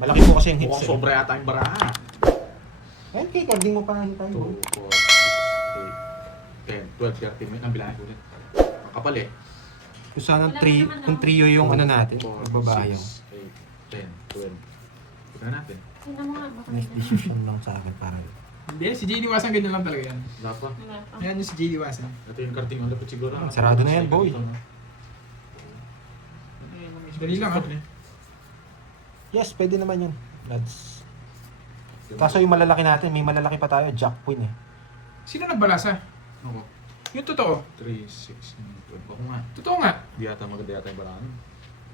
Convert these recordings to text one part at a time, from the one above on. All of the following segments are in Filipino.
Malaki po kasi yung hits. Mukhang sobra yata yung baraha. Ayun, kikording mo pa tayo. 2, 4, 6, 8, 10, 12, 13. Ang bilangan ulit. Ang kapal eh. Kung sana kung trio yung ano natin, 4, magbabayo. 6, 8, 10, 12. Tignan natin. Tingnan mo nga, baka may Nice decision lang sa akin para. Hindi, si JD Wasan ganyan lang talaga yan. Wala pa. wala pa. Yan yung si JD Wasan. Ito yung karting ang lapit siguro. Sarado na yan, boy. Dali lang, ha? Yes, pwede naman yun. Lads. Kaso yung malalaki natin, may malalaki pa tayo, Jack Queen eh. Sino nagbalasa? Ako. Yung totoo. 3, 6, 12. Ako nga. Totoo nga. Di yata maganda yata yung barahan.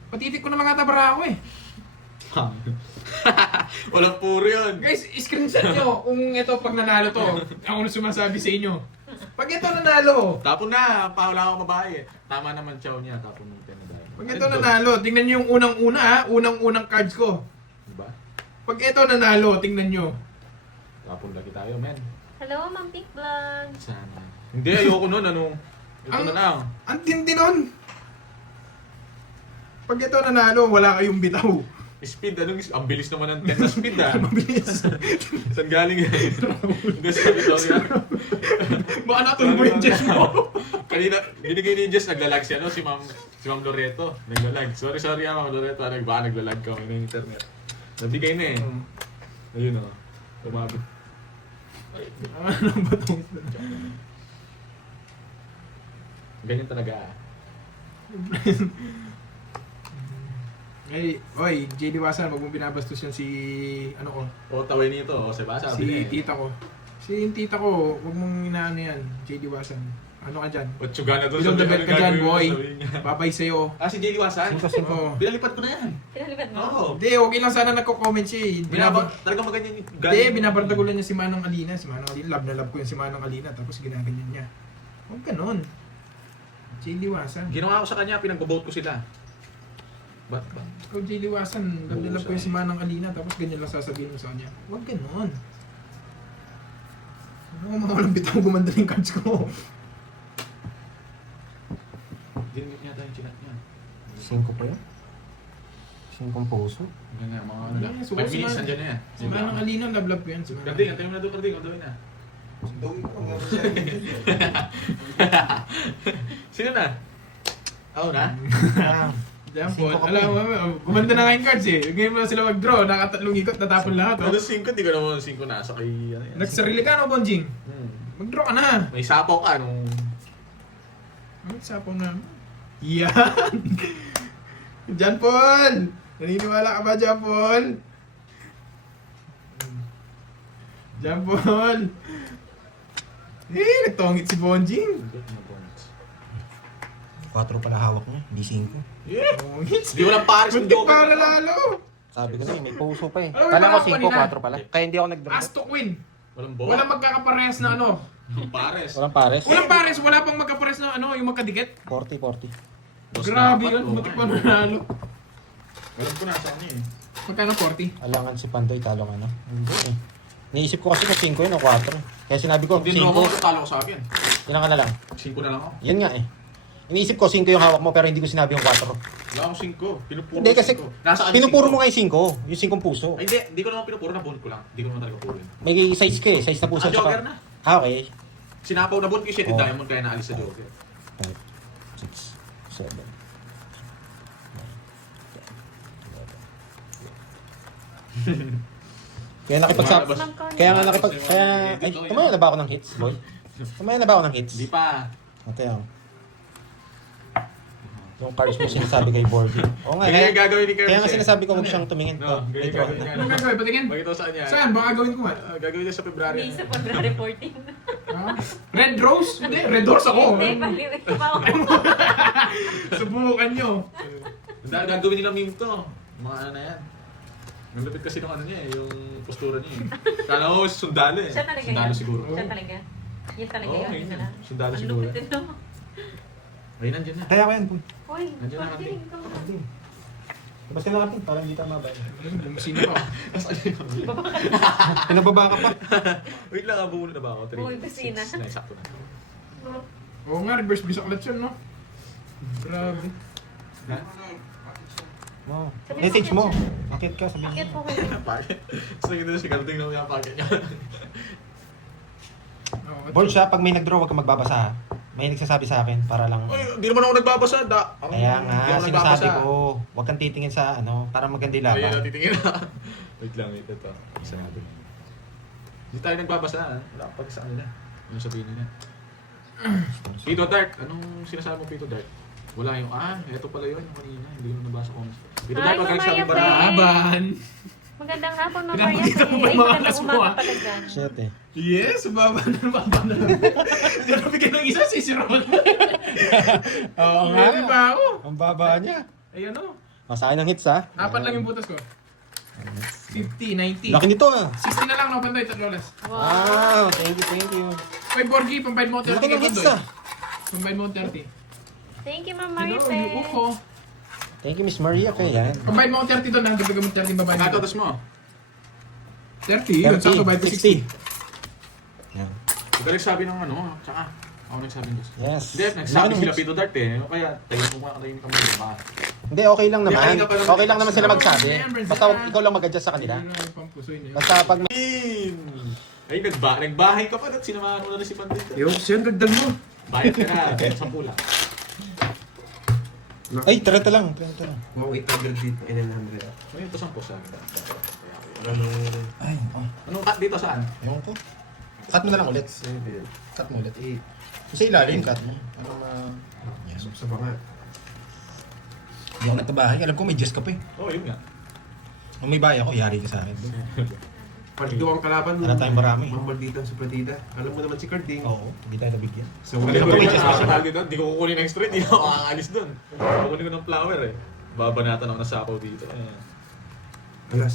Patitik ko na lang ata bara ako eh. Walang puro yun. Guys, screenshot nyo kung ito pag nanalo to. Ako na sumasabi sa inyo. Pag ito nanalo, Tapon na. Pahula ako mabahay eh. Tama naman chow niya. Tapon ng pinadayo. pag ito nanalo, tingnan nyo yung unang-una ha. Unang-unang cards ko. Diba? Pag ito nanalo, tingnan nyo. Tapon lagi tayo, men. Hello, Ma'am Pink Vlog. Sana. Hindi, ayoko nun. Ano? Ito na lang. Ang tindi nun. Pag ito nanalo, wala kayong bitaw. Speed, ang bilis naman ng 10 na speed ah. Mabilis. Saan galing yan? Hindi, sorry ah. Baka natumbo yung chest mo. Kanina, binigay ni Jess, naglalag siya, no? Si Ma'am Loreto, naglalag. Sorry Ma'am Loreto, baka naglalag kami ng internet. Nabigay na eh. Ayun o. Tumabot. Ano ba ito? Ganyan talaga ah. Ay, oy, JD Wasan, wag mong binabastos yan si, ano ko, O, taway nito. O, Seba, sabi niya si eh. tita ko. Si tita ko, wag mong inaano yan, JD Wasan. Ano ka dyan? O, tsuga na doon. Below the belt ka dyan, boy. Sabi niya. Babay sa'yo. Ah, si Jelly Wasan? Oo. Binalipad ko na yan. Pinalipad mo? Oo. Hindi, okay lang sana nagko-comment siya eh. Talagang maganyan yung Hindi, binabardagulan niya si Manong Alina. Si Manong Alina, love na love ko yung si Manong Alina. Tapos ginaganyan niya. Huwag ganon. JD Wasan. Ginawa ko sa kanya, pinagbabout ko sila. Ba't ba? Ikaw, JD Wasan, love na love ko yung si Manong Alina. Tapos ganyan lang sasabihin mo sa kanya. Huwag ganon. Ano mga walang bitaw gumanda ng cards ko. Dinigit niya tayo yung chinat niya. 5 pa yun? 5 puso? Ganyan, mga ano lang. Yeah, so 5 si minutes, Man- nandiyan na yan. Si Manong Alina, love love ko yan. Si Manong Karding, antayin mo na doon, Karding. Antayin na. Sino na? Ako na? Diyan po, Cinco ka alam mo, gumanda na nga yung cards eh. Ngayon mo na sila mag-draw, nakatatlong ikot, natapon lahat. Ano Oh. 5? Di ko naman 5 nasa kay... Ano yan? Nagsarili ka no, Bonjing? Mag-draw ka na. May sapaw ka nung... Ay, sapo na. Yan! Jan Paul! Naniniwala ka ba, Jan Paul? Jan Paul! Eh, nagtongit si Bonjing. 4 pala hawak niya, hindi 5. Yeah! Tongit. Di walang pares ng Muntik joker. para lalo. Sabi ko na may puso pa eh. Ano, Kala ko wala 5, kanina. 4 pala. Kaya hindi ako nag-draw. As to win. Walang bola. Walang magkakaparehas na ano. pares. Walang pares. Walang pares, wala pang magkaparehas na ano, yung magkadikit. 40. Boss Grabe na apat, yun, oo muntik nga pa eh. nanalo. Alam ko nasa kanya eh. Magkano 40? Alangan si Pandoy, talong ano. Hindi eh. Niisip ko kasi kung 5 yun o 4. Kaya sinabi ko, Hindi mo ako 5. talo ko sa akin. Ilan ka na lang. 5 na lang ako. Yan nga eh. Iniisip ko 5 yung hawak mo pero hindi ko sinabi yung 4. Wala akong 5. Pinupuro Hindi ko kasi 5. Nasa kanya pinupuro 5. mo nga yung 5. Yung 5 puso. Ay hindi ko naman pinupuro, nabunod ko lang. Hindi ko naman talaga puro yun. May size ka eh. Size na puso. Ah, joker na. Ah, okay. Sinapaw na bunod ko yung Oh. Diamond kaya naalis sa joker. 5, 6, 7, 8, 9, 10, 11. Kaya kaya nga ay, tumaya na ba ako ng hits, boy? Tumaya na ba ako ng hits? Hindi pa. Ate, oh. Yung cards mo sinasabi kay Borgie. Oo nga, Ganyan yung gagawin ni Kermit. kaya nga sinasabi ko huwag siyang tumingin. No, ganyan Ito. gagawin niya. Anong gagawin? Patingin? Bakit sa kanya? Saan? Baka gawin ko nga. Gagawin niya sa February. Hindi sa February 14. Ah? Red Rose? Hindi, Red Rose ako. Hindi, baliw. Ito pa ako. Subukan nyo. Gagawin nila meme to. Mga ano na yan. Ang lupit kasi ng ano niya eh, yung postura niya eh. Kala ko sundalo eh. Siya talaga Sundalo yan. siguro. Siya talaga. Yun talaga Oo, yun. yun Yun na yun. lang. Sundalo Ang siguro. lupit ito. Ay, nandiyan na. Kaya ko yan, boy. Hoy, Nandiyan na, Martin, ikaw na. Labas ka na kapit, parang hindi tama ba? Bumusina pa. Nasaan yun? Pinababa ka pa. Wait lang, bumulot na ba ako? 3, Uy, kusina. 6, sakto na. Oo nga, reverse bisa collection, no? Grabe. Ha? mo. Sabi mo, Message mo. akit Akit ka, sabihin Akit mo. po kayo. Packet. So, hindi na si Carding na yung packet niya. Oo, Board siya, pag may nag-draw, huwag kang magbabasa ha. May nagsasabi sa akin para lang. Ay, hindi naman ako nagbabasa. Kaya Hindi nga, ako sinasabi nagbabasa. ko, huwag kang titingin sa ano, para maganda yung Ayun, laban. natitingin na. Wait lang, wait. Ito. Isa natin. Hindi tayo nagbabasa, ha? Wala ka pag sa kanila. Ano sabihin nila? Pito Dark. Anong sinasabi mo, Pito Dark? Wala yung, eto pala yun. Yung kanina. Hindi mo nabasa ko. Pito Dark, Ay, pag nagsabi mamaya ba pa na? eh. Laban! Magandang hapon, Ma'am Pinapakita Maria. mo ba Ay, yung mga magandang alas mo, umaga ah? pala dyan. Shit eh. Yes, baba na. Hindi na bigyan ng isa, sisirol. Oo Meron pa ako. Ang baba niya. Ayan o. Masakin ng hits ha. 4 lang yung butas ko. 50, 90. Laki nito ah. 60 na lang, no? Panday, 3 oras. Wow, thank you. May Borgie, pambayad mo 30 Laki ng kay hits Pandoy. ah. Pambayad mo 30. Thank you, Ma'am Hello, Marife. yung uko. Thank you, Miss Maria. Kaya yan. Pambayad mo 30 doon, nagdagdagan mo 30 babayad mo. Natotos mo. 30, yun, sakto bayad ko 60. Yan. Ito nagsabi ng ano, tsaka. Ako nagsabi ng gusto. Yes. Hindi, nagsabi sila Pito Dark eh. Kaya, tayo mo katayin ka muna. Baka. Hindi, okay lang naman. Hindi, kanina pa lang- Okay lang naman sila magsabi. Basta ikaw lang mag-adjust sa kanila. Yun lang yung pampusoy niya. Basta pag Ay, nagbahay ka pa at sinamahan mo na si Pandit. Yung siya, dagdag mo. Bayad ka na, 10 lang. Ay, 30 lang. Wow, 800 dito, 900. Ano yung tusang po sa akin? Ay, Anong cut dito saan? ewan ko. Cut mo na lang ulit. 7, Cut mo ulit. 8. Sa ilalim, cut mo. Ano ma... Yes. Sa banga. Hindi ako nagtabahay. Alam ko may Diyos ka pa eh. Oo, yun nga. Kung may bahay ako, yari ka sa akin. Partido ang kalaban. Wala tayong marami. Mambaldita sa partida. Alam mo naman si Carding. Oo, hindi tayo nabigyan. So, Hindi wala ko May rin chest na pa siya. dito. Hindi ko kukunin ng straight. Hindi ako makakalis dun. Kukunin ko ng flower eh. Babanatan ako ng sapaw dito. Alas.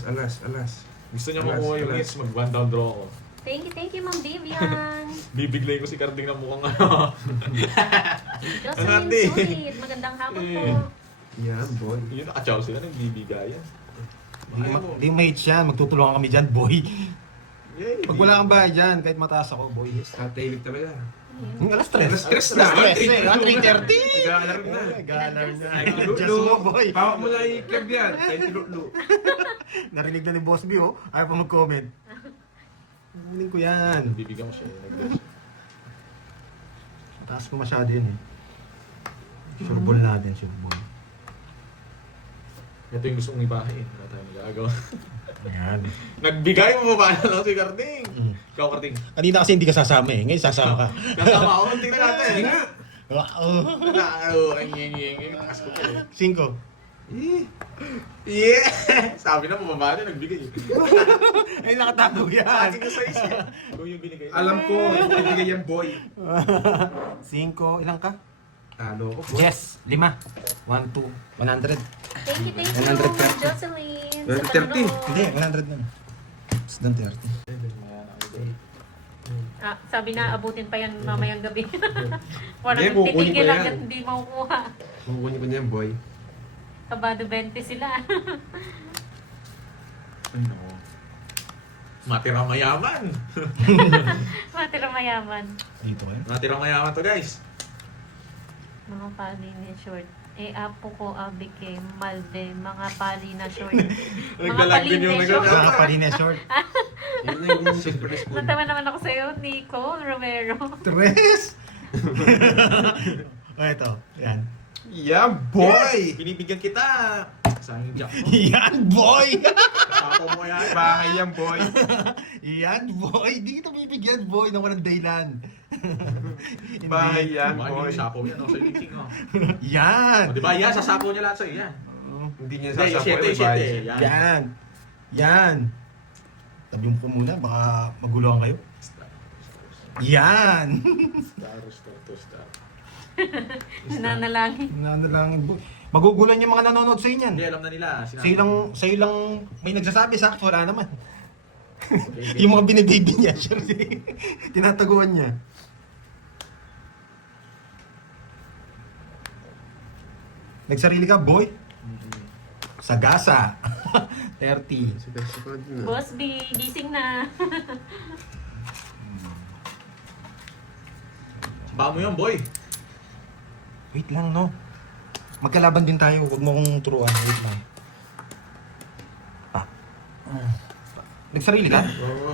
Gusto niya Alas, makuha yung alas. hits, mag one down draw ako. Thank you, Ma'am Vivian. Bibiglay ko si Carding na mukhang ano. Jocelyn Anandi. Sweet. Magandang hapon po. Yan, boy. Yun, nakachow sila, nagbibigayan. Hindi mo hate yan. Magtutulungan kami dyan, boy. Yay! Pag wala kang bahay dyan, kahit mataas ako, boy. Tatahimik talaga. Alas 3. Stress na. Stress eh. 3:30. Nag-aalarm na. Nag-aalarm na. Ay, Diyos mo, boy. Pawak mo na yung club yan. Tayo tilutlo. Narinig na ni Boss B, oh. Ayaw pa mag-comment. Kunin ko yan. Bibigyan ko siya. Nag-dash. Mataas ko masyado yan eh. Sureball natin, sureball. Ito yung gusto kong ibahin. Wala tayong magagawa. Ayan. Nagbigay mo ba na lang si Carding? Ikaw, Carding. Kanina kasi hindi ka sasama eh. Ngayon sasama ka. Kasama ako. Tingnan natin. Sige nga. Akas ko pa eh. 5. Yeah! Sabi na, mababa na, nagbigay. Ay, nakatago yan. Akin na sa isya. Kung yung binigay. Alam ko, yung ibigay yan, boy. 5. Ilang ka? Talo ko, boy. Yes. 5. 1, 2. 100. Thank you, 100 Ma'am pesos. Jocelyn. 130. Hindi, 100 lang. It's done 30. Sabi na, abutin pa yan mamayang gabi. Parang Hindi, kukunin titigil ko lang yan. at hindi makukuha. Kukunin ko niyan, boy. Kabado 20 sila. Ay, no. Matira mayaman. Matira mayaman. Dito kayo. Matira mayaman to, guys. Mga pali na short. Apo ko, abike, malde, mga pali na short. Nagdalag din yung short. nagdalag. Nakapalina short. Yun na yung super spoon. Natawa naman ako sa'yo, Nico Romero. 3. O, ito. Yan. Yeah, boy! Binibigyan kita. Sayang yung jack mo. Yan, boy! Sapo mo yan. Bahay yan, boy. Yan, boy! Di kita bibigyan, boy, na walang dahilan. Bahay yan, Baka boy. hindi sapo yan. Ako sa'yo yung king, oh. Yan! O, diba? Yan, sasapo niya lahat sa'yo. Yan. Hindi niya Hindi, yung sasapoy, 7, yung bahay. 7. Yan. Yan! Yan! Tabi mo ko muna, baka maguluhan kayo. Yan! Star. Nanalangin. Nanalangin, boy. Magugulan yung mga nanonood sa inyan. Hindi, alam na nila. Sa'yo lang may nagsasabi, sa wala naman. Yung mga binibaby niya, siya tinataguan niya. Nagsarili ka, boy? Sagasa. 30. Super din, ah. Boss B, gising na. Baka mo yan, boy. Wait lang, no? Magkalaban din tayo. Huwag mo kong turuan. Wait lang. Nagsarili ka? Oo.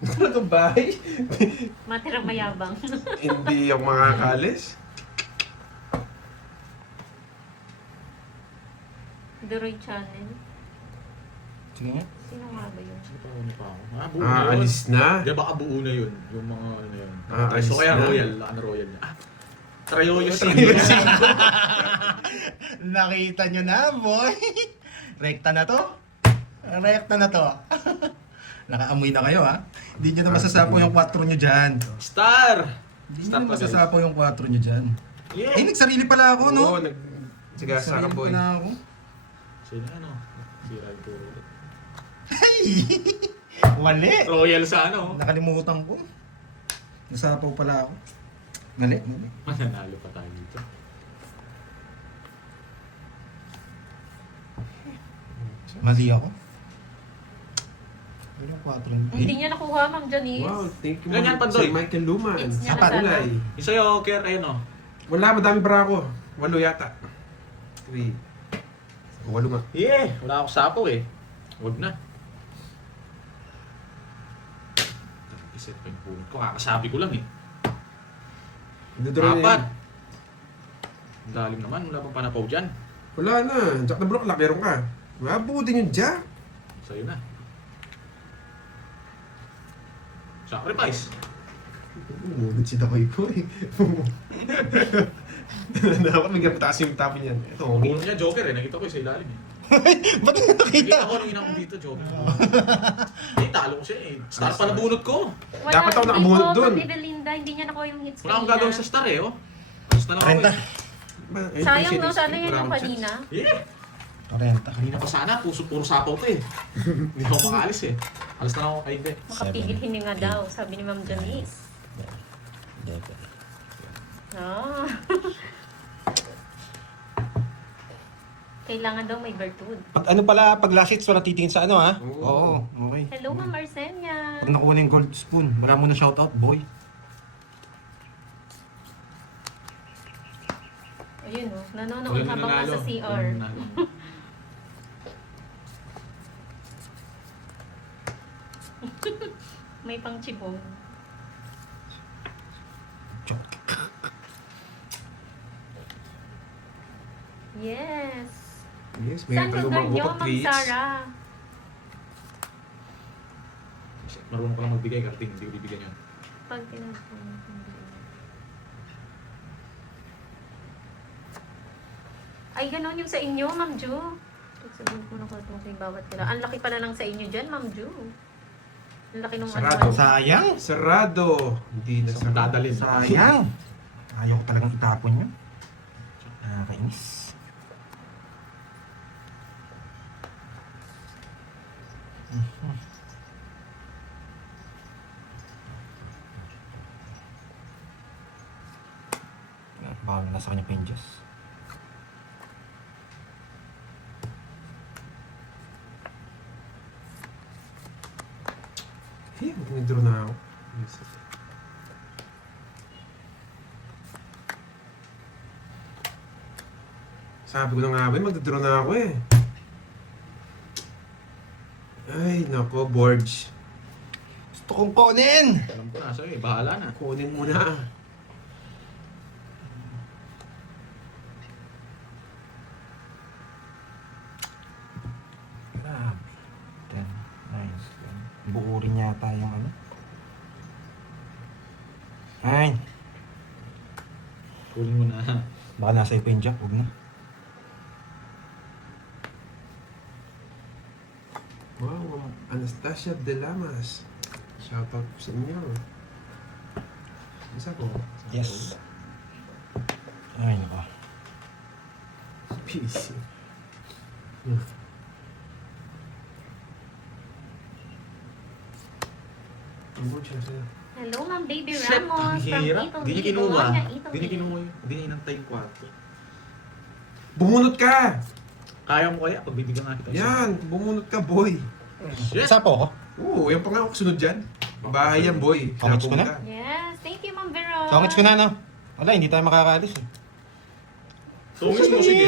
Talagang bahay? Matirang mayabang. Hindi ako makakalis. Duroy Channel. Sige nga. Sino nga ba yun? Ano pa ako? Ah, buo na yun. Alis na. Di baka buo na yun. Yung mga ano na yun. Alis So kaya na. royal. Ano royal niya? Ah, Trayoyo Nakita nyo na, boy. Rekta na to. Rekta na to. Nakaamoy na kayo, ha? Hindi nyo na masasapo yung 4 nyo dyan. Star! Hindi Star nyo na pa, guys. masasapo yung 4 nyo dyan. Yeah! Eh, nagsarili pala ako, no? Oo, nagsigasa ka, Nagsarili boy. pala ako. Sino ano? Sira yung puro. Hey! Mali! Royal sa ano? Nakalimutan ko. Nasapaw pala ako. Mali, mali. Mananalo pa tayo dito. Mali ako. Ano yung 4 nyo? Hindi niya nakuha, Ma'am Janice. Wow, thank you. Ganyan, Ma'am. Pandoy. Si Michael Luman. It's niya Sapat. na sana. Kulay. Yung sa'yo, Kier, ayun o. Wala, madami para ako. 8 yata. 3. 8 nga. Yeah! Wala akong sapo eh. Huwag na. Iset pa yung punot ko. Kakasabi ko lang eh. Duduro na Apat! yan. Ang dalim naman. Wala pang panapaw dyan. Wala na. Jack na bro, meron ka. Mabuo din yung Jack. Sa'yo na. Sacrifice. Umunod si Dakoy ko eh. Dapat may pataas yung tapo niyan. Ito, Puno niya, Joker eh. Nakita ko yung sa ilalim eh. Ba't nyo nakita? Nakita ko nung inang dito, Joker. Eh, talo ko siya eh. Star pa nabunot ko. Wala, Dapat ako hindi nakabuhat po, dun. Ma'am Belinda, hindi niya nakuha yung hits Wala akong kanina. gagawin sa star eh, oh. Tapos na lang ako Renta. eh. Sayang no, sana yun yung kanina. Yeah! Renta. Kanina pa sana, puro sapaw to eh. Hindi ako makalis eh. Alas na lang ako kay Be. Makapigil hininga daw, sabi ni Ma'am Janice. Ah. Kailangan daw may virtud. Pag ano pala, pag last hits, wala titingin sa ano, ha? Oo. Okay. Hello, Ma'am Arsenia. Pag nakuha na yung gold spoon, wala mo na shoutout, boy. Ayun oh, nanonood habang nasa CR. May pang chibong. Yes. Yes, Saan meron lugar tayong nyo, mga Ma'am treats. Sarah? Marunong ko lang magbigay, karting. Hindi ko bibigyan yan. Pag tinatanong. Ay, ganun yung sa inyo, Ma'am Ju. Sabihin ko na ko itong sa bawat tira. Ang laki pala ng sa inyo dyan, Ma'am Ju. Ang laki nung Sarado. ano. Sayang. Sarado. Hindi na Sa sarado. dadalhin. Sayang. Ayaw ko talagang itapon yun. Nakakainis. Baka nasa kanya pinjas. Hey, nag-draw na ako. Yes. Sabi ko na nga ba, mag-draw na ako eh. Ay, nako, Borge. Gusto kong kunin! Alam ko na, sa'yo eh. Bahala na. Kunin mo na. Grabe. 10, 9, 10. Buo rin yata yung ano. Ay, Kunin mo na. baka nasa iyo pa yung jack. Huwag na. Wow, Anastasia De Lamas. Shoutout sa inyo. Isa ko. Yes. Ay, nako. PC. Ang board siya sa'yo. Hello, Ma'am Baby Shit, Ramos. ang from hirap. Italy. Hindi niya kinuha. Bologna, Hindi Italy. niya kinuha yun. Hindi niya inantay yung 4. Bumunot ka! Kaya mo kaya? Pagbibigyan nga kita. Yan, bumunot ka, boy. Shit! Isa po ako. Oo, yan pa nga ako sunod dyan. Bahay yan, boy. Pangits ko na. Napunta. Yes, thank you, Ma'am Vero. Tongits ko na, no? Wala, hindi tayo makakaalis eh. Tuungin mo, sige.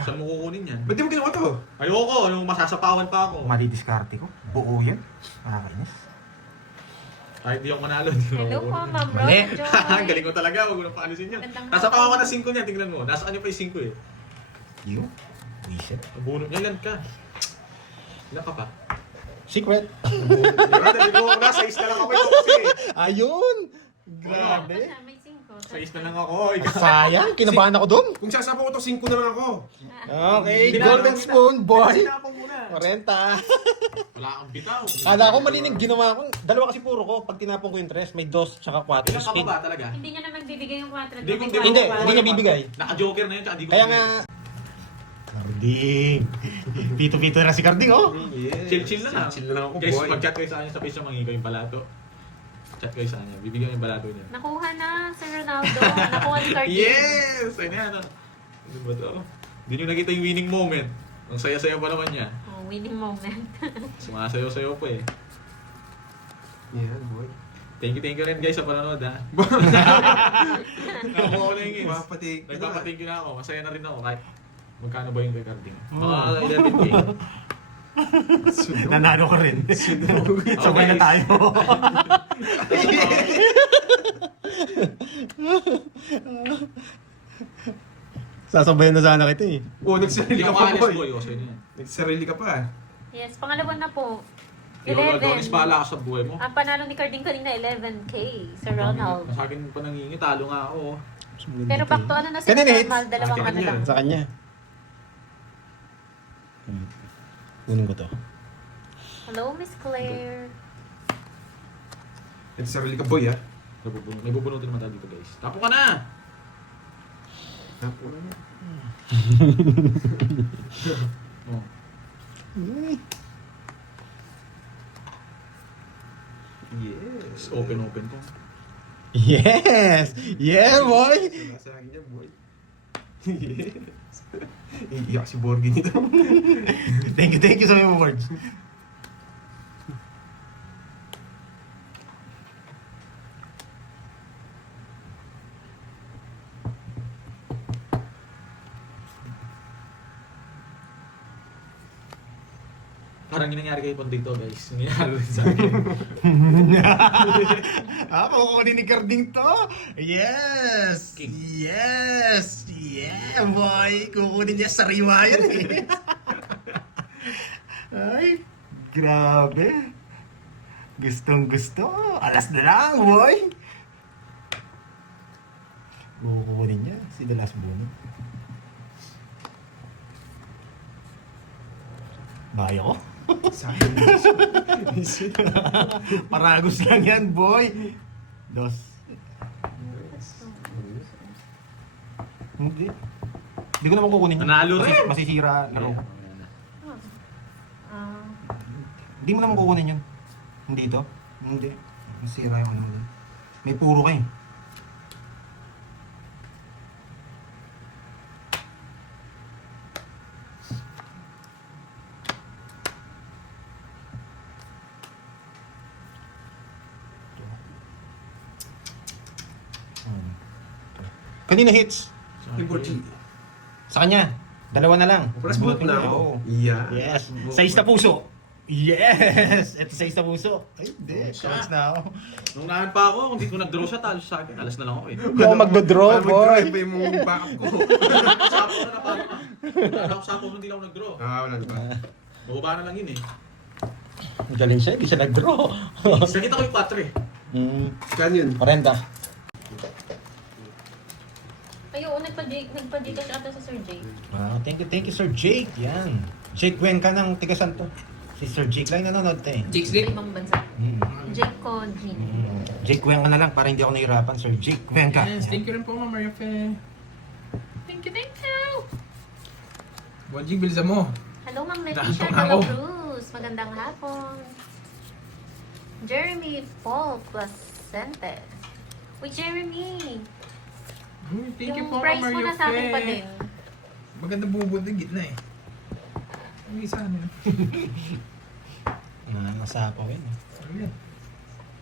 Saan mo kukunin yan? Ba't di mo ginawa to? Ayoko, yung masasapawan pa ako. Mali diskarte ko. Buo yan. Nakakainis. Kahit di ako manalo, hindi ko Hello po, kukunin. Ma'am Mali. Ron Joy. Galing ko talaga, huwag mo nang paalisin yan. Magandang Nasapawan ko hapon. na 5 niya, tingnan mo. Nasa kanya pa yung 5 eh. You? Wisit. Nabunot niya, ilan ka? Ilan ka pa? Secret. Sabi ko, nasa 6 na lang ako ito kasi. Ayun! Grabe. May 5. 6 na lang ako. Sayang, kinabahan ako doon. Kung sasapa ko to, 5 na lang ako. Okay, Hindi na- golden spoon, boy. Sinapang muna. 40. Wala kang bitaw. Kala ko malining ginawa ko. Dalawa kasi puro ko. Pag tinapon ko yung 3, may 2 tsaka 4. Ilan ka pa ba talaga? Hindi niya naman bibigay yung 4. Hindi, kung Hindi, hindi niya bibigay. Naka-joker na yun, tsaka di ko Kaya bibigay. nga... Carding. Pito-pito na si Carding, oh. Yeah. Chill-chill na lang. Chill na lang ako, Guys, boy. mag-chat kayo sa kanya sa page niya, mangingi ko yung balato. Chat kayo sa kanya, bibigyan ko yung balato niya. Nakuha na, Sir Ronaldo. Nakuha ni Carding. Yes! Ayun na, ano. Ano ba to? Hindi nyo nakita yung winning moment. Ang saya-saya pa naman niya. Oh, winning moment. Sumasayaw-sayaw pa eh. Yeah, boy. Thank you rin guys sa panonood ha. Nakuha ko na yung hits. Nagpapating ko na ako. Masaya na rin ako kahit magkano ba yung kay Carding. Mga 11K. Nanalo ka rin. Sabay na tayo. Sasabayan na sana kita eh. Oh, nagsarili Hindi ka ka pa, maalis boy. boy. O, sa'yo na yan. Nagsarili ka pa. Yes, pangalawa na po. Ikaw, Adonis, 11. bahala ka sa buhay mo. Ang panalo ni Carding kanina, 11K. Sir Ronald. Sa akin pa nangingi, talo nga ako. Pero back to ano na si Kanina hits. Ronald, dalawang Ah, ano kanya. lang. Sa kanya. Kunin ko to. Hello, Miss Claire. Nagsarili ka, boy, ha? May bubunutin naman tayo dito guys. Tapo ka na! Tapo na niya. Oh. Yes. Open ko. Yes! Yeah, boy! Wala sa akin yan, boy. Yes. Iiyak si Borgi nito. Thank you sa mga words. Parang yung nangyari kay Pondito guys. Yung nangyari rin sa akin. Kukunin ni Carding to. Yes! King. Yes! Yeah, boy! Kukunin niya sa riwa yan eh. Ay, grabe. Gustong gusto. Alas na lang, boy! Kukunin niya si The Last Bono. Bayo ko. Sa akin. Paragos lang yan, boy. Dos. Hindi. Hindi ko naman kukunin yun. Nanalo rin. Masisira. Laro. Ah, Hindi mo naman kukunin yun. Hindi ito. Hindi. Masisira yung ano mo. May puro kayo. Kanina hits. Yung Borgi. Sa kanya. Dalawa na lang. Plus boot na Oo. ako. Yeah. Yes. Sais na puso. Yes! Ito sais na puso. Ay, hindi. Shots na ako. Nung nahan pa ako, kung di ko nag-draw siya, talo sa akin. Alas na lang ako eh. Hindi ako magdodraw, Para boy. mag-drive pa yung backup ko. Sapo na na paano ka. Wala ako sapo, hindi lang ako nag-draw. Wala na ba? Bababa na lang yun eh. Galing siya, hindi siya nag-draw. Sakita ko yung 4 eh. Scan yun. 40. ay, oo, nagpa-Gcash ata sa Sir Jake. Wow, thank you Sir Jake. Yan. Jake Cuenca ng Tigasan to. Si Sir Jake lang nanonood tayo. Jake Sa Sleep. ibang bansa. Jake Codin. Jake Cuenca na lang para hindi ako nahihirapan. Sir Jake Cuenca. Yes, thank you rin po, Ma'am Maria Fe. Thank you! Bonjing, bilisan mo. Hello, Ma'am Leticia Dasong ako. Cruz. Magandang hapon. Jeremy Paul Placente. Uy, Jeremy! Thank you Yung po, Ma'am price mo Maria na sa akin Fe. pa din. Maganda bubod ng gitna eh. Ang isa ano. Nasapaw yun. Ayan.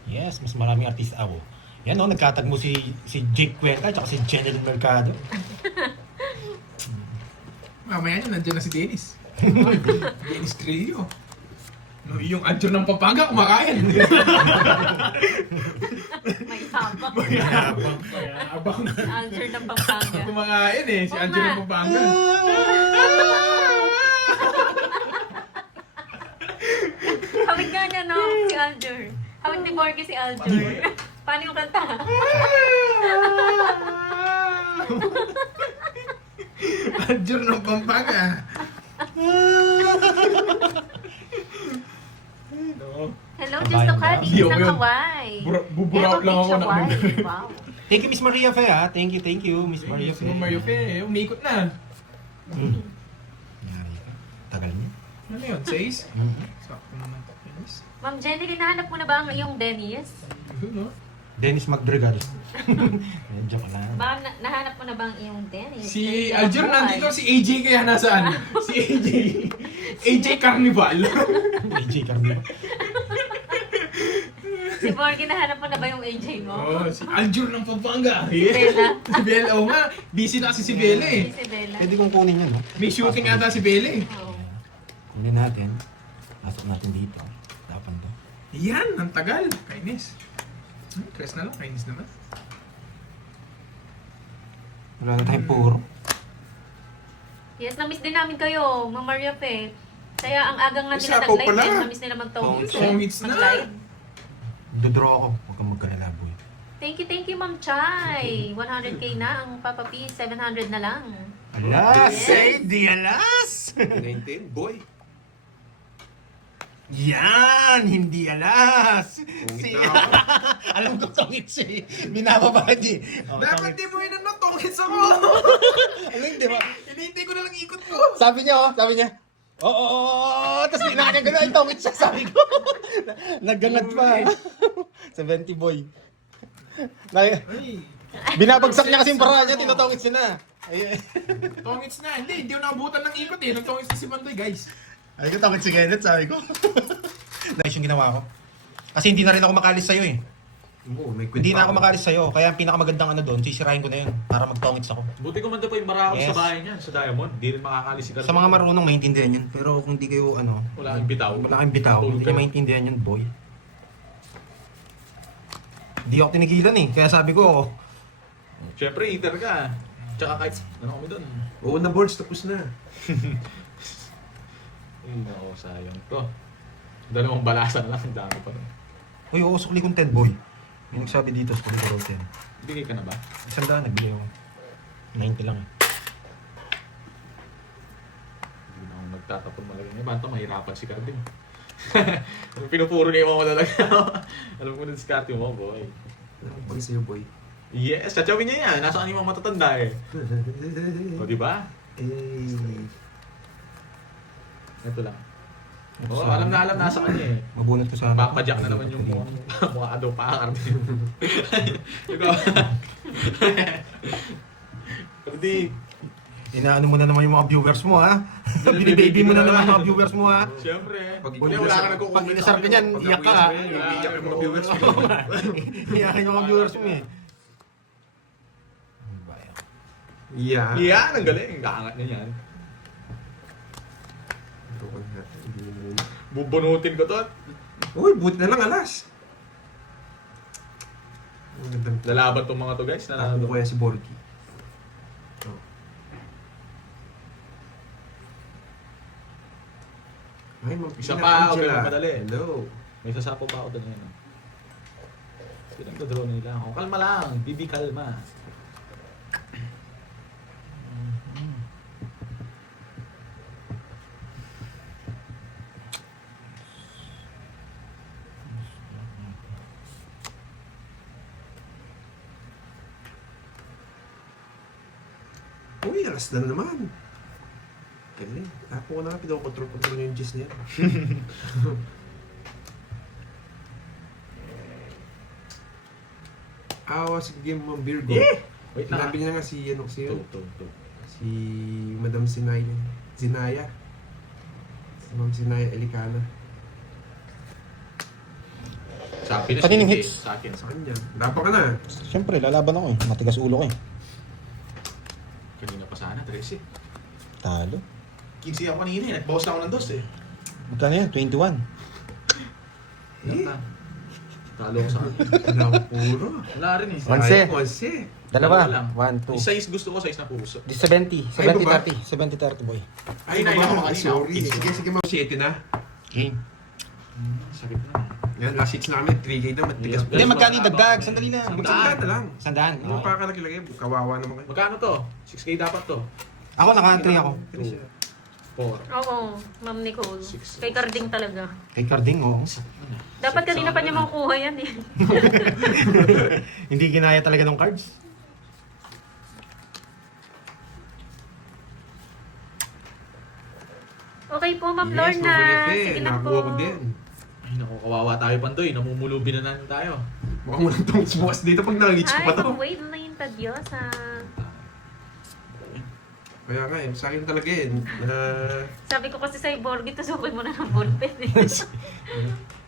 Yes, mas maraming artista ako. Yan o, nagkatag mo si Jake Cuenca at si Jenel Mercado. Mamaya nyo, nandiyan na si Dennis. Dennis Trillo. No, yung Adjo ng Pampanga, kumakain. May habak. Abang na. Answer ng Pampanga. Kumakain eh, si Oo Adjo nga. ng Pampanga. Hawig nga niya, no? Si Alger. Hawig ni Borgie si Alger. Paano yung kanta? Adjo ng Pampanga. No. Hello, just to Cadiz Yo, ng yun. Hawaii. Buburaot lang ako na Hawaii. Wow. Thank you, Miss Maria Fe, ha? Thank you, Miss Maria Yes, Fe. Mario Fe, umikot na. Yari ka. Tagal niya. Ano yun, 6? Sakto naman to, Dennis. Ma'am Jenny, hinahanap mo na ba ang iyong Dennis? Yun, no? Dennis Magdregal. Joke lang. Baka nahanap mo na ba ang iyong Dennis? Si Kaya Alger buhay. nandito, si AJ kaya nasaan? Si AJ. AJ Carnival. AJ Carmelo. Si Borgie, nahanap mo na ba yung AJ mo? Oh, si Alger ng Pampanga. Bella. Si Bella, oo nga. Busy na kasi si Bella eh. Si Bella. Pwede kong kunin yan, no? May shooting ata si Bella eh. Oo. Kunin natin. Pasok natin dito. Dapan to. Yan, ang tagal. Kainis. Tres na lang, kainis naman. Wala na tayong puro. Yes, na-miss din namin kayo, Ma'am Maria Fe. Kaya ang agang nga May nila sapaw nag-live pala. din, na-miss nila mag-tongits. Tongits na. Mag-live. Dodraw ako. Huwag kang magkalala, boy. Thank you, Ma'am Chai. 100k na ang Papa P, 700 na lang. Alas! Yes. Say di alas! 19, boy. Yan! Hindi alas! Tungit na ako. Alam ko tongit siya eh. Binababa niya eh. Oh, Dapat tongit. di mo yun ang tongits ako. Alam, di ba? Hinihintay ko na lang ikot ko. Sabi niya. Oo. Tapos binakanya gano'n. Ay, tongit siya, sabi ko. Nagangad pa. 70 boy. Ay, Binabagsak niya kasi yung paraan niya. Tinatongit siya na. Ay, tongits na. Hindi ko nakabutan ng ikot eh. Nagtongits na si Bandoy, guys. ay ko tongit si Kenneth, sabi ko. Nice yung ginawa ko. Kasi hindi na rin ako makalis sa'yo eh. Oo, may Hindi na ako makalis sa'yo. Kaya ang pinakamagandang ano doon, sisirahin ko na yun. Para magtongits ako. Buti ko man daw po yung marakot Yes. sa bahay niyan, sa Diamond. Di rin makakalis si Carmen. Sa mga marunong maintindihan yun. Pero kung hindi kayo ano, Wala kang bitaw. wala kang bitaw, Tulog hindi kayo. kayo maintindihan yun, boy. Hindi ako tinigilan eh. Kaya sabi ko, Siyempre, eater ka. Tsaka kahit, ano kami doon? Oo na, boards, tapos na. Ay, nako, sayang to. Dalawang balasa na lang, ang dami pa rin. uy, oo, sukli kong 10, boy. May nagsabi dito, sukli ko raw 10. Bigay ka na ba? 100, nagbili ako. 90 lang eh. Hindi na ako magtatapon malaga niya. Banta, mahirapan si Carmen. Pinupuro niya yung mga malalaga. Alam ko na diskarte mo, boy. Boy sa'yo, boy. Yes, chatsawin niya yan. Nasaan yung mga matatanda eh. O, di ba? Ito lang. Oo, alam na nasa kanya eh. Mabunot ko sana. Papadyak na naman yung mga ado pa Ikaw. Hindi. Inaano mo na naman yung mga viewers mo, ha? Binibaby mo na naman yung mga viewers mo, ha? Siyempre. Pag Wala ka nagkukomment. Pag inasar ka niyan, Pag iyak ako ka, ha? yan, iiyak yung mga viewers mo. Iyakin yung mga viewers mo, eh. Yeah. Yan, ang galing. Kaangat niya yan. Bubunutin ko to. Uy, buti na lang alas. Ang gandang Lalaban tong mga to guys. Ako Nanalo. kaya si Borgie. Oh. Ay, Isa pa, okay lang, madali. Hello. May sasapo pa ako doon ngayon. Pinagdadraw nila ako. Kalma lang. Bibi, kalma. Uy, alas na naman. Galing. Ako ko na nga, pinakontrol niya yung gist niya. Awa si Game of Virgo. Wait lang. Sinabi niya nga si, ano, si, To. si Madam Zinaya. Zinaya. Si Ma'am Zinaya Elicana. Sa akin na Kaninong sige, hits? Sa akin. Sa kanya. Laban ka na. Siyempre, lalaban ako eh. Matigas ulo ko eh. Kanina pa sana, 13. Talo. 15 ako kanina eh. Nagbawas na ako ng dos eh. Magkano yan? 21. Ganda. Talo ko sa akin. Wala ko puro. Wala rin eh. Onse. Sayang, onse. Dalawa. lang. 1, 2. Yung size gusto ko, size na puso. 70. Ay, baba. 70, 30. 70, 30, boy. Ay, nailan ko kanina. Sorry. Sige, sige, mga 7 na. Okay. Sakit na. Yan, last 6 na kami. 3K na, matigas pa. Hindi, magkano yung dagdag? Sandali lang. Magsanda na lang. Sandaan. Hindi mo pakalaki-laki. Kawawa naman kayo. Magkano to? 6K dapat to. Ako, naka-3 ako. 4. Oo, Ma'am Nicole. Six. Kay Carding talaga. Kay Carding, oo. Dapat kanina pa niya makukuha yan eh. Hindi ginaya talaga ng cards. Okay po, Ma'am Yes, Lorna. mabulit Sige na po. Nakakuha ko din. Ay, naku, kawawa tayo Pandoy. Namumulubi na natin tayo. Mukhang walang tong bukas dito pag nangits ko Ay, pa to. Ma'am Wayne Tadiosa. Kaya nga eh, sa akin talaga eh. Sabi ko kasi sa Borgi, tusukin mo na ng ballpen eh.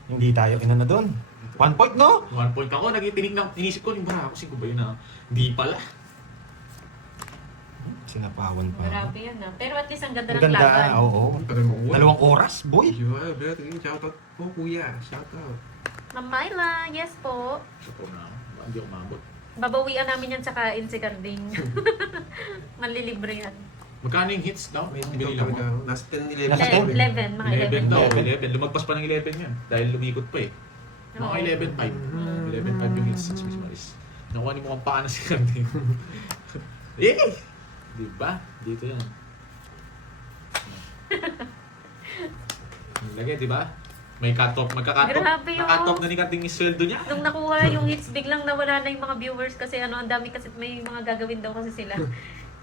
Hindi tayo inano doon. 1 point, no? 1 point ako. Nagitinig na. Inisip ko, limbara ako. Siguro ba yun na? Hindi pala. Sinapawan pa. Grabe yan ah. Pero at least ang ganda Ang ng ganda, laban. oo. Tagal mo uwan. 2 oras, boy. Shoutout po kuya. Shoutout. Ma'am Myla, yes po. So, na ako. Hindi ako mabot. Babawian namin yan sa kain si Carding. Manlilibre yan. Magkano yung hits daw? May Bili ikaw lang talaga. ako. Nasa 10, 11. Nasa 11, mga 11 11. daw. 11. 11. Lumagpas pa ng 11 yan. Dahil lumikot pa eh. Mga 11.5. 11.5 yung hits sa Miss Maris. Nakuha ni mo kang paana si Carding. Yay! Diba? Dito yan. Lagay, diba? May cut-off. Magka-cut-off. Grabe yun. Na-cut-off na ni Carding yung sweldo niya. Nung nakuha yung hits, biglang nawala na yung mga viewers kasi ano, ang dami kasi may mga gagawin daw kasi sila.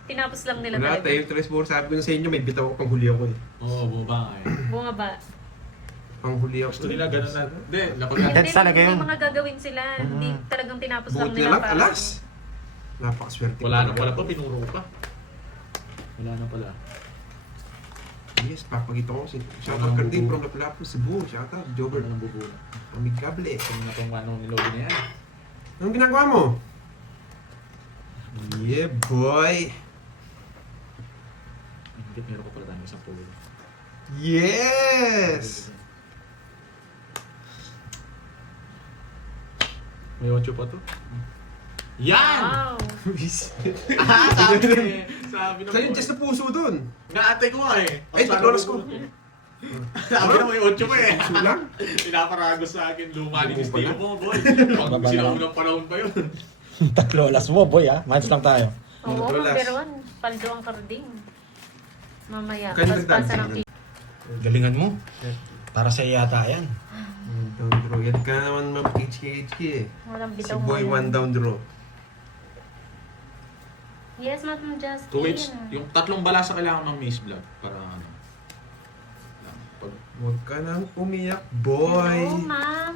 Tinapos lang nila Wala, talaga. tayo 3-4. Sabi ko na sa inyo, may bitaw ako panghuli ako eh. Oo, bumaba nga eh. Bumaba. Panghuli ako. Gusto nila ganun na. Hindi, napag That's talaga yun. May mga gagawin sila. Hindi talagang tinapos lang Buti nila. na lang, para- alas. Napakaswerte. wala na pala pa, pinuro ko pa. Wala na pala. Yes, papakita ko. Shoutout Carding from Lapu-Lapu, Cebu. Shoutout, Wala Jobber. nang bubula. Amigable. Ito na itong anong nilogi na yan. Anong ginagawa mo? Yeah, boy. Hindi, meron ko pala tayo isang pulo. Yes! May 8 pa to. Yan! Wow. Sabi na Sa'yo yung chest na puso dun. Naatay ko nga eh. Ay, tatloras ko. Sabi na may 8 pa eh. Puso lang. Pinaparagos sa akin. Lumali ni Oo Steve pala. mo, boy. Pag Baba sinaunang panahon pa yun. 3 oras mo, boy, ha? Minus lang tayo. Oo, Manotolas. Beron. Paldo ang Carding. Mamaya. Kanya Paspasan nagdagdag. ng Galingan mo. Para sa yata yan. Down the road. Yan ka naman ma'am HK eh. Walang Si bitaw boy mo one yan. down the road. Yes, Ma'am Justin. 2 weeks. Yung tatlong balasa kailangan ng Maze Vlog. Para ano. Pag Huwag ka nang umiyak, boy. Hello, Ma'am.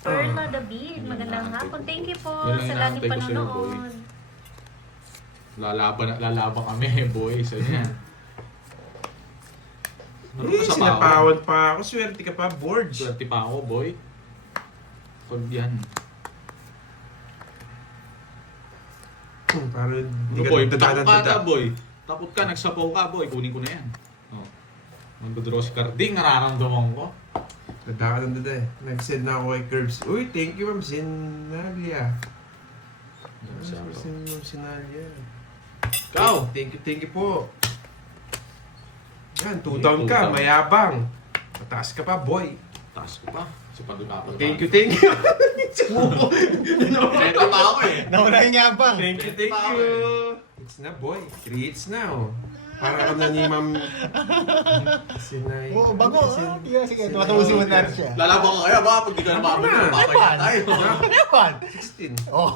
Perla David. Magandang hapon. Thank you po Yun lang sa laging inaantay ko sa'yo, boy. panonood. lalaban kami, boy. Sa inyo. Ano Eh, ka sa sinapawan pa ako. Swerte ka pa, boards. Swerte pa ako, boy. Pag yan. Para hindi Ano, ka boy? dadanan Takot ka, boy. Takot ka, nagsapaw ka, boy. Kunin ko na yan. Oh. Mag-draw si Carding, nararamdaman ko. Dadakan dada eh. Nag-send na ako kay Curbs. Uy, thank you, Ma'am Sinalia. Ma'am Sinalia. Ikaw! Thank you po. Yan, 2 Yeah, down ka, 2 down. mayabang. Mataas ka pa, boy. Taas ko pa. Sa pagkakapal. Thank you. Sumuko. Swerte pa ako eh. Nauna yung yabang. Thank you. It's na, boy. 3 hits na, oh. Para ka na ni Ma'am Sinay. Oo, bago. Sige, matapusin mo natin siya. Lalaban ka kaya ba? Pag di ka namabalik, Ano na? papaya tayo. Ewan. 16. Oh.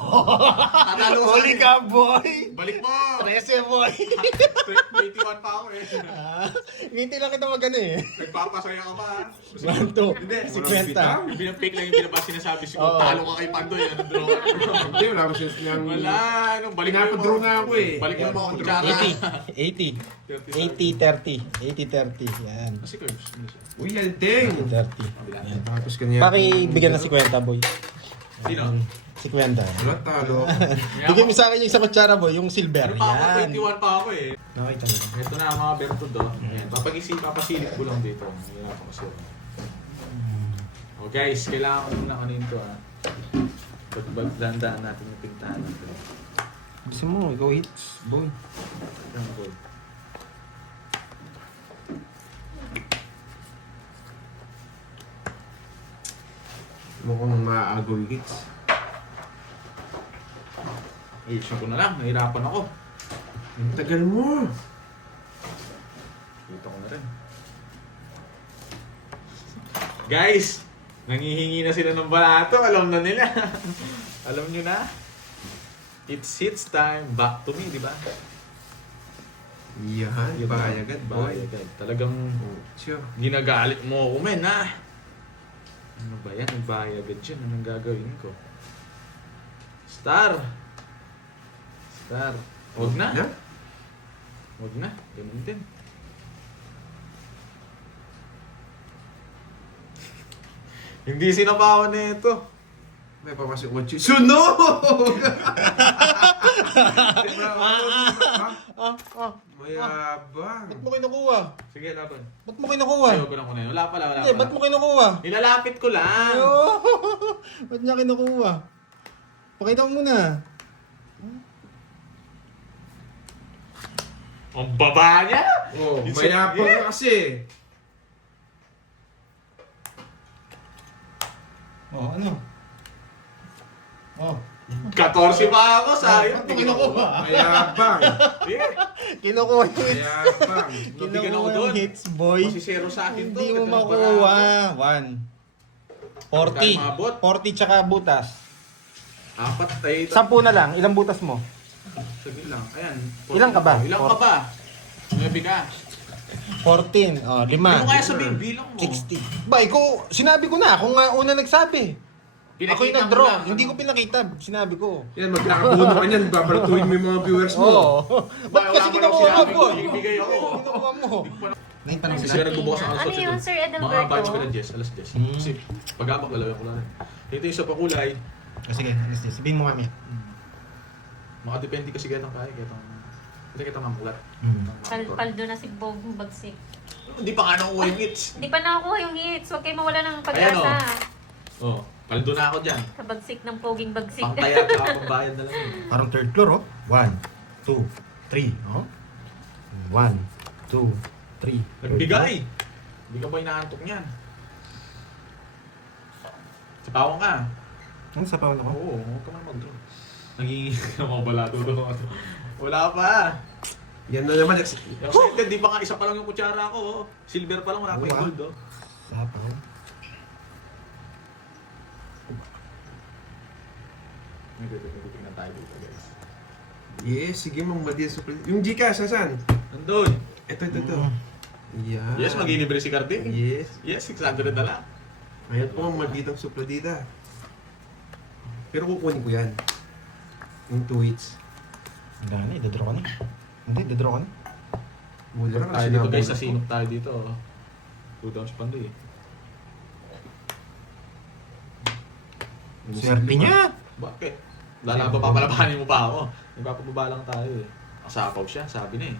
Tatalo ko sa Huli akin. ka, boy. Balik mo! 13, boy. 21 pa ako eh. Ngiti lang kita magano eh. Nagpapasaya ka pa. 1, 2, Hindi, 50. Yung pinapake lang yung pinabas sinasabi siguro. Oo. Talo ka kay Pandoy. Ano draw ka? Hindi, wala ko siya niyang... Wala. Ano, balik mo yung Pinapadraw na ako eh. Balik mo yung mga kutsara. 80. 80, 30. Yan. Kasi curves. Ano siya? Uy, yan, ding. 30. Kabila. Yan. Tapos kanya. Pakibigyan ng 50, boy. Sino? Si Kwenta. Wala, talo ako. Bigay mo sa akin yung sa kutsara boy, yung silver. Ano pa ako? Yan. 21 pa ako eh. Okay, talaga. Ito na mga Bertod do. Ayan, papasilip ko lang dito. Hirap ako siya. Oh guys, kailangan ko muna kanin to ah. Pagdandaan natin yung pintahan natin. Gusto mo, ikaw hits, boy. Ano ko? Mukhang maaagaw yung hits. Ayusin ko na lang, nahirapan ako. Ang tagal mo. Dito ko na rin. Guys, nangihingi na sila ng balato. Alam na nila. Alam nyo na. It's hits time. Back to me, di ba? Yan, bahay agad, boy. Bahay agad. Talagang Sure. ginagalit mo ako, men, ha? Ano ba yan? Nagbahay agad dyan. Anong gagawin ko? Star! Star. Huwag na. Na? Huwag na. Ganun din. Hindi sinapawan na ito. May papasok ko. Sunog! Mayabang. Ba't mo kinukuha? Sige, laban. Ba't mo kinukuha? Ayaw ko na muna yun. Wala pala. Hindi, ba't mo kinukuha? Nilalapit ko lang. Ayo! Ba't niya kinukuha? Pakita mo muna. Ang baba niya! Oh, It's mayabang a- ka kasi. Oh, ano? Oh. 14 pa ako, sayang. Ba't mo kinukuha? Mayabang. Yeah. Kinukuha yung hits. Mayabang. Nabigyan ako Kinukuha doon. yung hits, boy. Kasi zero sa akin to. Hindi mo Ganda ng makuha. bala. 1. Magkano maabot? 40 tsaka butas. Apat tayo. 10 na lang. Ilang butas mo? Sige lang. Ayan. Ilang ka ba? Ilang ka ba? Maybe ka. 14. Oh, 5. Hindi mo kaya sabihin, bilang mo. 60. Ba, ikaw, sinabi ko na. Ako nga una nagsabi. Ako yung Pinakita mo nag-draw. lang. Hindi ko pinakita. Sinabi ko. Yan, magkakabuno ka niyan. Babalatuin mo yung mga viewers mo. Oo. Ba't Wala kasi mo lang kinukuha sinabi mo? ko, ibigay ako. Kinukuha mo. Naitanong Kasi sila. nagbubukas ang Ano alas yun, 8. Sir Mga Edelberto? batch ko na 10, alas 10. Kasi pag-abak lalawin ko lang. Ito yung isa pa kulay. Oh, sige, alas 10. Sabihin mo mamaya. Makadepende kasi kitang kaya. Ito kitang mamulat. Paldo na si Bog Bagsik. Hindi pa nga nakuha yung hits. Hindi pa nakakuha yung hits. Huwag kayo mawala ng Ayan, pag-asa. Oh, paldo na ako dyan. Kabagsik ng poging bagsik. Pangtaya at saka pambayad na lang yun. Parang third floor, oh. 1, 2, 3, oh. 1, 2, 3. Nagbigay! Hindi ka ba inaantok niyan? Sapawan ka. Ano sa pawan ako? Oo, huwag ka man mag-draw. Nangingi ka ng mga balato doon. Wala pa. Yan na naman. Excited, di pa nga isa pa lang yung kutsara ko. Oh. Silver pa lang, wala pa yung gold. Oh. Sa pawan. Nagtitingnan tayo dito, guys. Yes, sige mong mali sa yung Gcash, asan? Nandun. Ito. Yan. Yes, mag-ilibre si Carding. Yes. Yes, 600 na lang. Ayaw po ang malditang supladita. Pero kukunin ko yan. Yung 2 hits. Hindi na, idadraw ka na. Hindi, idadraw ka na. Mula lang Tayo dito guys, sa sinok tayo dito. Oh. 2 downs pandi eh. Swerte niya. Bakit? Lalaba pa palabanin mo pa ako. Nagpapababa lang tayo eh. Asapaw siya, sabi na eh.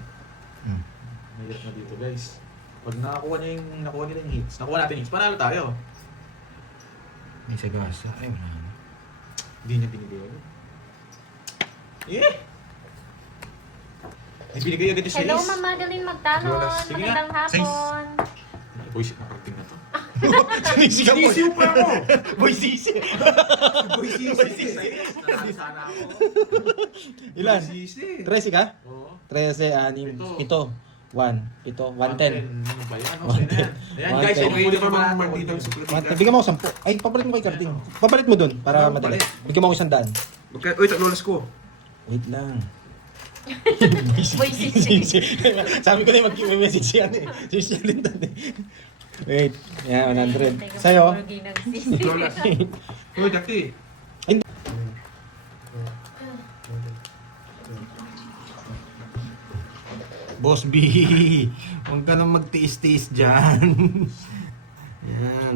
Mahirap na dito guys. Pag nakuha nila yung hits, nakuha natin yung hits, panalo tayo. May sagasa. Ay, wala na. Hindi niya binigay. Eh! Ay, binigay agad yung Hello, sais. Ma'am Madeline Magtalon. Sige nga. Magandang hapon. Boy, nakarating na to. Sinisi ka, boy. Sisiw pa ako! Boy, sisi. Boy, sisi! Nanalo sana ako. Ilan? Sisi! 13 ka? Oo. 13, 6, 7. 1, 7, 110. Ano ba yan? Okay na yan. Ayan guys, Okay. Okay hindi na pa pa mga mga malditang supladita. Bigyan mo ako 10. Ay, papalit mo kay Carding. Papalit mo dun para Ano, madali. palit? Bigyan mo ako 100. Uy, taklolas ko. Wait lang. Boy, sisi. Sabi ko na yung mag-message yan eh. Sisi rin dun eh. Wait. Yan, 100. Sa'yo? Taklolas. Uy, dati. Boss B, huwag ka nang magtiis-tiis dyan. Yan.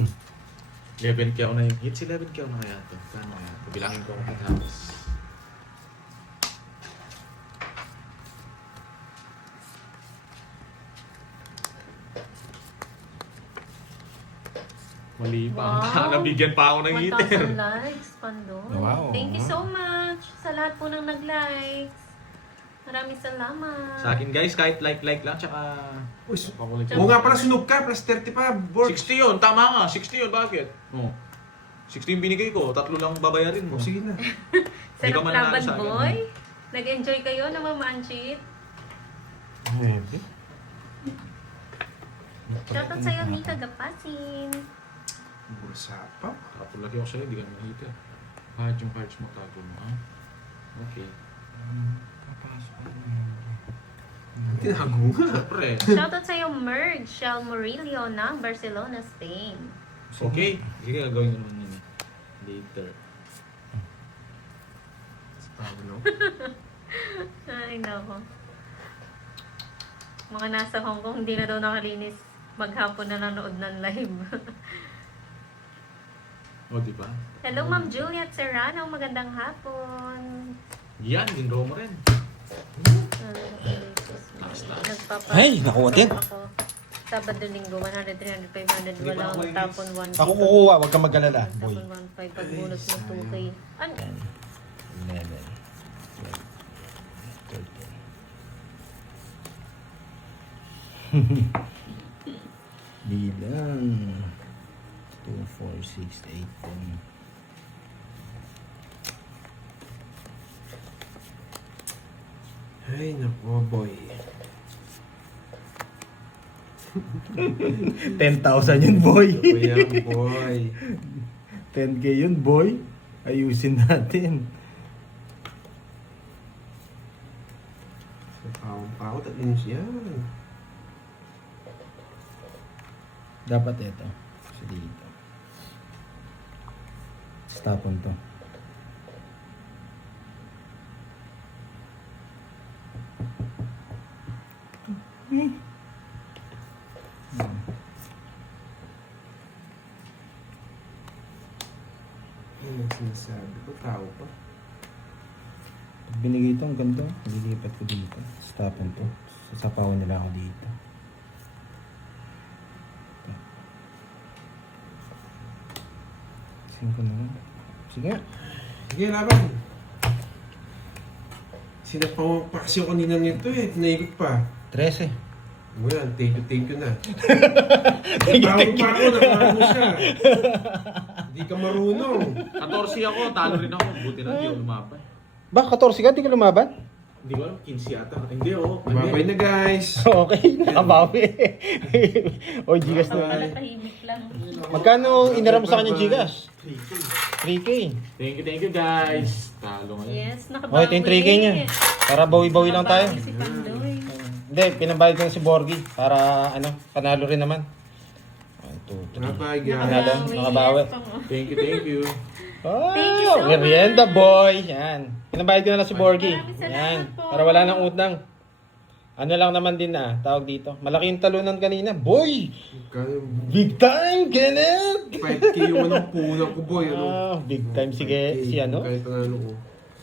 11 kaya na yung hits. 11 kaya na kaya ito. Paano kaya ito? Bilangin ko kung matapos. Mali pa. Wow. Nabigyan pa ako ng 1,000 heater. likes, Pandor. Wow. Thank you so much sa lahat po ng nag-likes. Maraming salamat. Sa akin guys, kahit like lang, tsaka... Uy, pakulit. Oo nga pala, sunog ka. Plus 30 pa, Borg. 60 yun, tama nga. 60 yun, bakit? Oh. 60 yung binigay ko, 3 lang babayarin mo. Oh, sige na. Hindi ka Sarap mananalo laban, sa akin. boy. Nag-enjoy kayo na mamanchit. Nuebe. Shoutout sa'yo, Nika Gapasin. Bursa pa. Tapos lagi ako sa'yo, hindi ka naman hita. Kahit yung cards mo, tago mo, ha? Okay. Tinago nga. Siyempre. Shoutout sa'yo, Merge, Shell Murillo ng Barcelona, Spain. Okay. Sige, gagawin ko naman yun. Later. Pablo. Ay, nako. Mga nasa Hong Kong, hindi na daw nakalinis maghapon na nanood ng live. O, di ba? Hello, Ma'am Juliet Serrano. Magandang hapon. Yan, ginro mo rin. Nagpapa- Ay, nakuha din. Ako. Sabado, Linggo, 100, 300, 500. Hindi pa Wala ako akong tapon 1. Ako kukuha, huwag kang mag-alala, boy. Tapon 1.5 pag bonus mo 2K. Ano? 11. 13. Bilang. 2, 4, 6, 8, 10. Ay, nako, boy. 10,000 yun, boy. Kuya, boy. 10K yun, boy. Ayusin natin. Sa pawang-pawang, talinis yan. Dapat ito. Kasi dito. Stopon to. Yan ang sinasabi ko, tao pa. Pag binigay ito, ang ganda. Nililipat ko dito. Stopon to. Sasapawan nila ako dito. Singko na lang. Sige nga. Sige, laban. Sinapaw pa kasi ako kanina nito eh. Tinaikot pa. 13. O yan, thank you na. Tawag pa ako, nakakano siya. Hindi ka marunong. 14 ako, talo rin ako. Buti na, hindi ako lumabay. Ba, 14 ka? Di ka lumaban? Hindi ko alam, 15 yata. Hindi, oh. Babay na guys. Okay, nakabawi. O, Gcash na. Wala, tahimik lang. Magkano inara mo sa kanya Gcash? 3K. Thank you guys. Talo ngayon. Yes, nakabawi. Okay, ito yung 3K niya. Para bawi-bawi lang tayo. Nakabawi si Pandoy. Hindi, pinabayad ko na si Borgie para ano, panalo rin naman. 1, 2, 3. Bye guys. Panalo, nakabawi. Thank you. Oh, Thank you so merienda much. boy. Yan. Pinabayad ko na lang si Borgie. Maraming salamat Yan. po. Para wala nang utang. Ano lang naman din tawag dito. Malaki yung talunan kanina. Boy! Big time, Kenneth! 5K yung anong punan ko boy. Ano? Big time. Sige, si ano? Kahit panalo ko.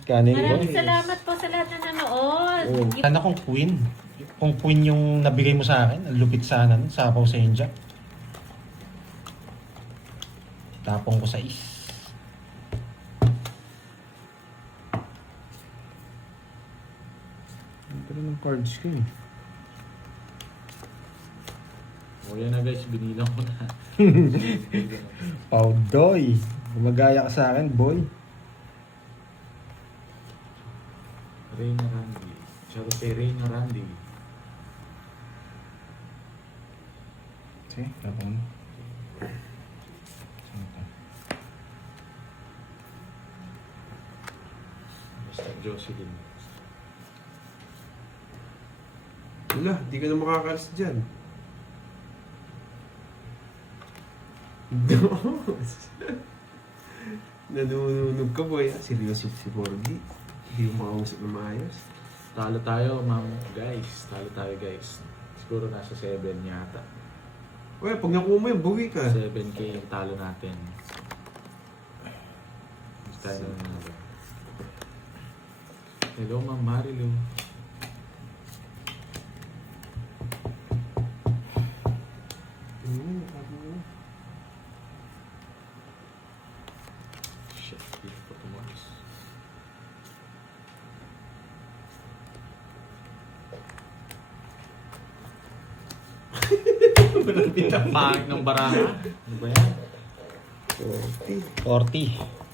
Kanin Maraming boy. salamat po sa lahat na nanood. Sana kung queen. Kung queen yung nabigay mo sa akin, ang lupit sana nun, sapaw sa India. Tapong ko sa is. Ito rin ang cards ko eh. O yan na guys, binilang ko na. Paudoy. Gumagaya ka sa akin, boy. Reyna Randy. Shoutout kay Reyna Randy. Sige, tapon. Basta Jocelyn. Wala, di ka na makakalis dyan. Nanununog ka boy. Seryoso si Borgie. Hindi mo makausap na maayos. Talo tayo, ma'am. Guys, talo tayo guys. Siguro nasa 7 yata. Uy, pag nakuha mo yun, buwi ka. 7K yung talo natin. tayo ng number. Hello, Ma'am Marilu. Shit, dito pa tumakas. Pangit ng baraha. Ano ba yan? 40.